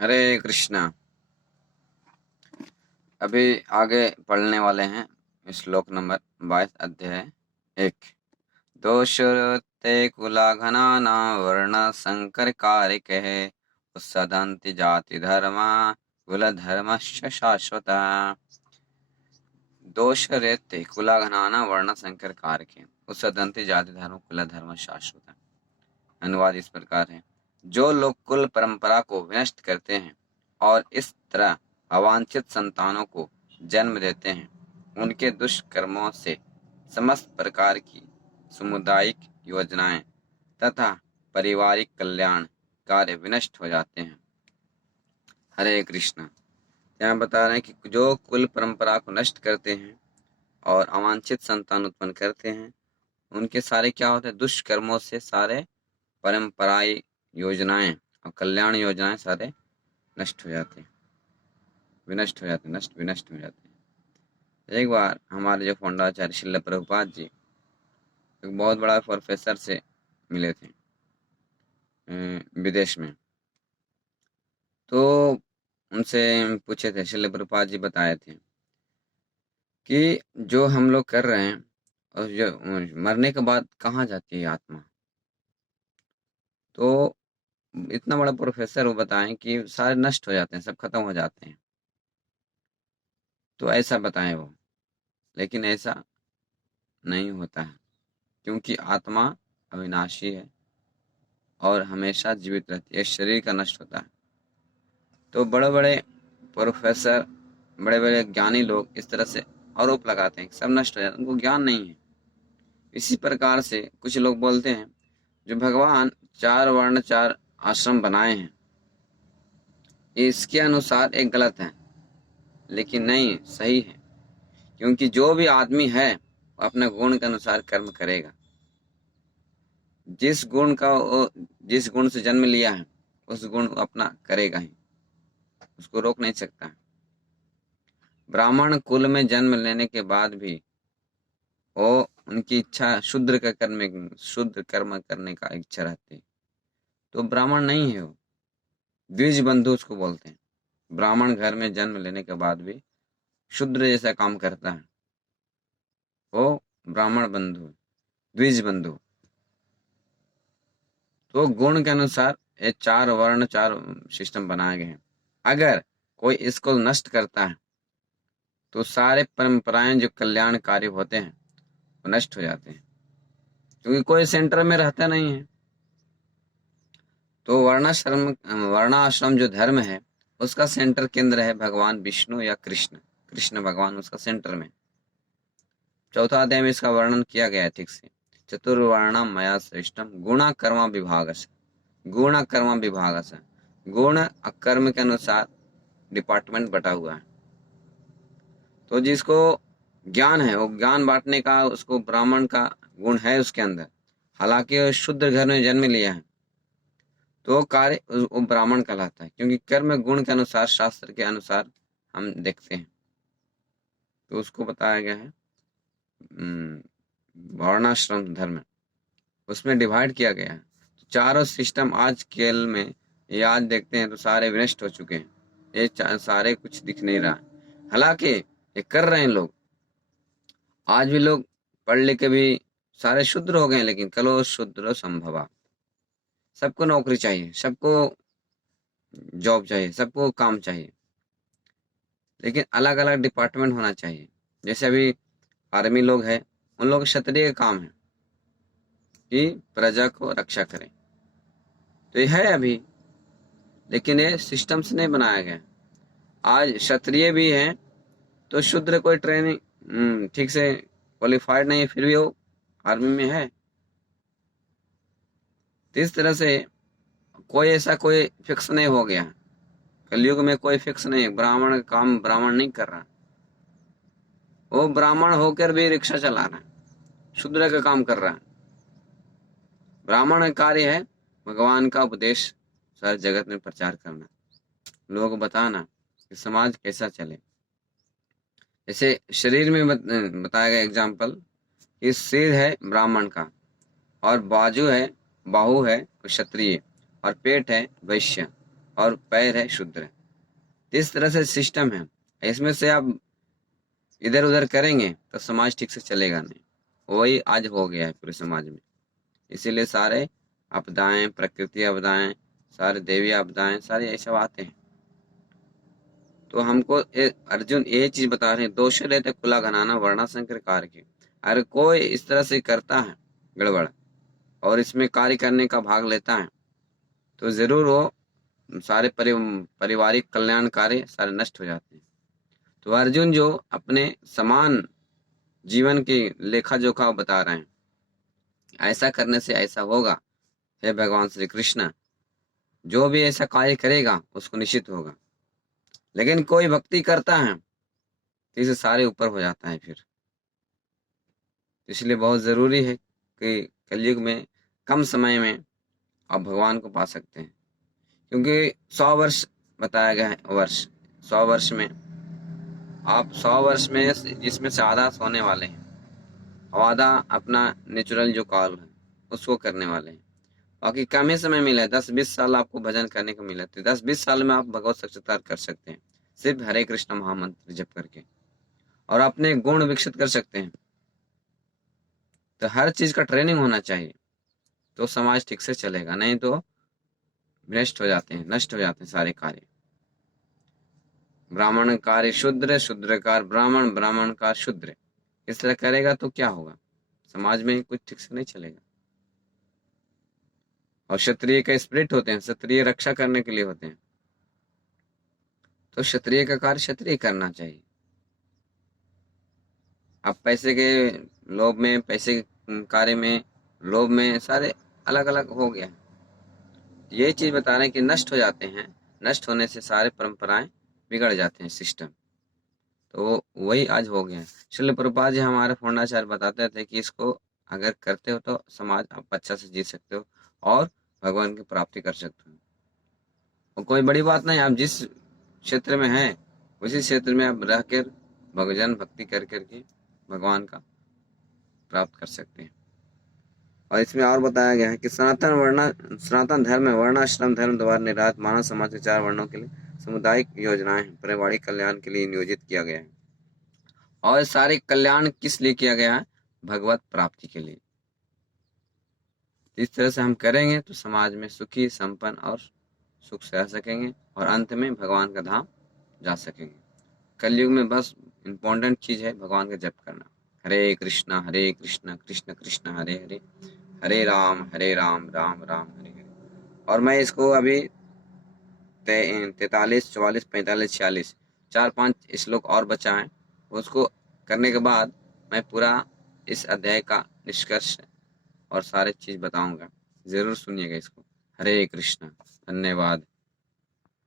हरे कृष्णा। अभी आगे पढ़ने वाले हैं श्लोक नंबर 22 अध्याय 1। दोषते कुलाघना न वर्ण संकर कारिक उत्सदंति जाति धर्मा कुल धर्मश्च शाश्वता। दोष रहते कुलाघना वर्ण संकर कारिक उत्सदंति जाति धर्म कुल धर्म शाश्वता। अनुवाद इस प्रकार है। जो लोग कुल परंपरा को विनष्ट करते हैं और इस तरह अवांछित संतानों को जन्म देते हैं, उनके दुष्कर्मों से समस्त प्रकार की सामुदायिक योजनाएं तथा पारिवारिक कल्याण कार्य विनष्ट हो जाते हैं। हरे कृष्णा। यहाँ बता रहे हैं कि जो कुल परंपरा को नष्ट करते हैं और अवांछित संतान उत्पन्न करते हैं, उनके सारे क्या होते हैं? दुष्कर्मों से सारे परंपराई योजनाएं और कल्याण योजनाएं सारे नष्ट हो जाते हैं, विनष्ट हो जाते हैं, विनष्ट हो जाते हैं। एक बार हमारे जो फोंडाचार्य श्रील प्रभुपाद जी एक बहुत बड़ा प्रोफेसर से मिले थे विदेश में। तो उनसे पूछे थे, श्रील प्रभुपाद जी बताए थे कि जो हम लोग कर रहे हैं और जो मरने के बाद कहाँ जाती है आत्मा। तो इतना बड़ा प्रोफेसर वो बताएं कि सारे नष्ट हो जाते हैं, सब खत्म हो जाते हैं। तो ऐसा बताएं वो, लेकिन ऐसा नहीं होता है, क्योंकि आत्मा अविनाशी है और हमेशा जीवित रहती है। शरीर का नष्ट होता है। तो बड़े बड़े प्रोफेसर, बड़े बड़े ज्ञानी लोग इस तरह से आरोप लगाते हैं कि सब नष्ट हो जाता है, उनको ज्ञान नहीं है। इसी प्रकार से कुछ लोग बोलते हैं जो भगवान 4 वर्ण 4 आश्रम बनाए हैं, इसके अनुसार एक गलत है, लेकिन नहीं, सही है। क्योंकि जो भी आदमी है वो अपने गुण के अनुसार कर्म करेगा। जिस गुण से जन्म लिया है उस गुण अपना करेगा ही, उसको रोक नहीं सकता है। ब्राह्मण कुल में जन्म लेने के बाद भी वो उनकी इच्छा शुद्र कर्म करने का इच्छा रहती है, तो ब्राह्मण नहीं है वो, द्विज बंधु उसको बोलते हैं। ब्राह्मण घर में जन्म लेने के बाद भी शूद्र जैसा काम करता है, वो ब्राह्मण बंधु, द्विज बंधु। तो गुण के अनुसार ये 4 वर्ण 4 सिस्टम बनाए गए हैं। अगर कोई इसको नष्ट करता है तो सारे परंपराएं जो कल्याणकारी होते हैं वो नष्ट हो जाते हैं, क्योंकि कोई सेंटर में रहता नहीं है। तो वर्णाश्रम जो धर्म है उसका सेंटर केंद्र है भगवान विष्णु या कृष्ण भगवान उसका सेंटर में। चौथा अध्याय में इसका वर्णन किया गया है ठीक से। चतुर्वर्णम मया श्रेष्ठम गुण कर्म विभाग से। गुण कर्म के अनुसार डिपार्टमेंट बटा हुआ है। तो जिसको ज्ञान है वो ज्ञान बांटने का, उसको ब्राह्मण का गुण है उसके अंदर, हालांकि वो शुद्ध घर में जन्म लिया है, तो कार्य वो ब्राह्मण कहलाता है, क्योंकि कर्म गुण के अनुसार, शास्त्र के अनुसार हम देखते हैं। तो उसको बताया गया है वर्णाश्रम धर्म, उसमें डिवाइड किया गया है। चारों सिस्टम आज केल में ये आज देखते हैं तो सारे विनष्ट हो चुके हैं, ये सारे कुछ दिख नहीं रहा। हालांकि ये कर रहे हैं लोग, आज भी लोग पढ़ लिख के भी सारे शूद्र हो गए, लेकिन कलो शूद्र संभवा। सबको नौकरी चाहिए, सबको जॉब चाहिए, सबको काम चाहिए, लेकिन अलग अलग डिपार्टमेंट होना चाहिए। जैसे अभी आर्मी लोग हैं, उन लोग क्षत्रिय का काम है कि प्रजा को रक्षा करें, तो ये है अभी, लेकिन ये सिस्टम से नहीं बनाया गया। आज क्षत्रिय भी हैं तो शूद्र कोई ट्रेनिंग ठीक से क्वालिफाइड नहीं है, फिर भी वो आर्मी में है। तो इस तरह से कोई ऐसा कोई फिक्स नहीं हो गया। कलयुग में कोई फिक्स नहीं है, ब्राह्मण का काम ब्राह्मण नहीं कर रहा, वो ब्राह्मण होकर भी रिक्शा चला रहा है, शूद्र का काम कर रहा है। ब्राह्मण का कार्य है भगवान का उपदेश सारे जगत में प्रचार करना, लोगों को बताना कि समाज कैसा चले। जैसे शरीर में बताया गया एग्जाम्पल कि सिर है ब्राह्मण का, और बाहु है क्षत्रिय, और पेट है वैश्य, और पैर है शूद्र। इस तरह से सिस्टम है, इसमें से आप इधर उधर करेंगे तो समाज ठीक से चलेगा नहीं। वही आज हो गया है पूरे समाज में। इसीलिए सारे आपदाएं, प्रकृति आपदाएं, सारे देवी आपदाएं, सारे ये सब आते हैं। तो हमको अर्जुन ये चीज बता रहे हैं, दोष रहते कुला घनाना वर्णा संकर कार्य के। अगर कोई इस तरह से करता है गड़बड़ और इसमें कार्य करने का भाग लेता है तो जरूर वो सारे पारिवारिक कल्याण कार्य सारे नष्ट हो जाते हैं। तो अर्जुन जो अपने समान जीवन की लेखा जोखा बता रहे हैं, ऐसा करने से ऐसा होगा। हे भगवान श्री कृष्ण, जो भी ऐसा कार्य करेगा उसको निश्चित होगा। लेकिन कोई भक्ति करता है तो इसे सारे ऊपर हो जाता है फिर। इसलिए बहुत जरूरी है कि कलयुग में कम समय में आप भगवान को पा सकते हैं, क्योंकि 100 वर्ष बताया गया है। वर्ष 100 वर्ष में आप 100 वर्ष में जिसमें से आधा सोने वाले हैं और आधा अपना नेचुरल जो कॉल है उसको करने वाले हैं। बाकी कम ही समय मिला है, 10-20 साल आपको भजन करने को मिला, तो 10-20 साल में आप भगवत साक्षात्कार कर सकते हैं सिर्फ हरे कृष्ण महामंत्र जप करके, और अपने गुण विकसित कर सकते हैं। तो हर चीज का ट्रेनिंग होना चाहिए तो समाज ठीक से चलेगा, नहीं तो भ्रष्ट हो जाते हैं, नष्ट हो जाते हैं सारे कार्य। ब्राह्मण कार्य शूद्र, शूद्र कार्य ब्राह्मण, ब्राह्मण कार्य शूद्र। इस तरह करेगा तो क्या होगा, समाज में कुछ ठीक से नहीं चलेगा। और क्षत्रिय का स्पिरिट होते हैं, क्षत्रिय रक्षा करने के लिए होते हैं, तो क्षत्रिय का कार्य क्षत्रिय करना चाहिए। अब पैसे के लोभ में, पैसे के कार्य में, लोभ में सारे अलग अलग हो गया। ये चीज बता रहे हैं कि नष्ट हो जाते हैं, नष्ट होने से सारे परंपराएं बिगड़ जाते हैं, सिस्टम। तो वही आज हो गया है। श्रील प्रभुपाद जी हमारे फोंडाचार्य बताते थे कि इसको अगर करते हो तो समाज आप अच्छा से जी सकते हो और भगवान की प्राप्ति कर सकते हो। और कोई बड़ी बात नहीं, आप जिस क्षेत्र में हैं उसी क्षेत्र में आप रह कर भगवान भक्ति कर करके भगवान का प्राप्त कर सकते हैं। और इसमें और बताया गया है कि सनातन धर्म में वर्णाश्रम धर्म द्वारा निर्धारित मानव समाज के 4 वर्णों के लिए सामुदायिक योजनाएं पारिवारिक कल्याण के लिए नियोजित किया गया है। और सारे कल्याण किस लिए किया गया है, भगवत प्राप्ति के लिए। इस तरह से हम करेंगे तो समाज में सुखी, संपन्न और सुख से रह सकेंगे और अंत में भगवान का धाम जा सकेंगे। कलयुग में बस इम्पोर्टेंट चीज है भगवान का जप करना। हरे कृष्णा कृष्ण कृष्ण हरे हरे, हरे राम राम राम हरे हरे। और मैं इसको अभी 43, 44, 45, 46 4-5 श्लोक और बचा है, उसको करने के बाद मैं पूरा इस अध्याय का निष्कर्ष और सारे चीज बताऊंगा। जरूर सुनिएगा इसको। हरे कृष्णा। धन्यवाद।